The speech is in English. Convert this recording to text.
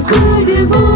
Could Chicago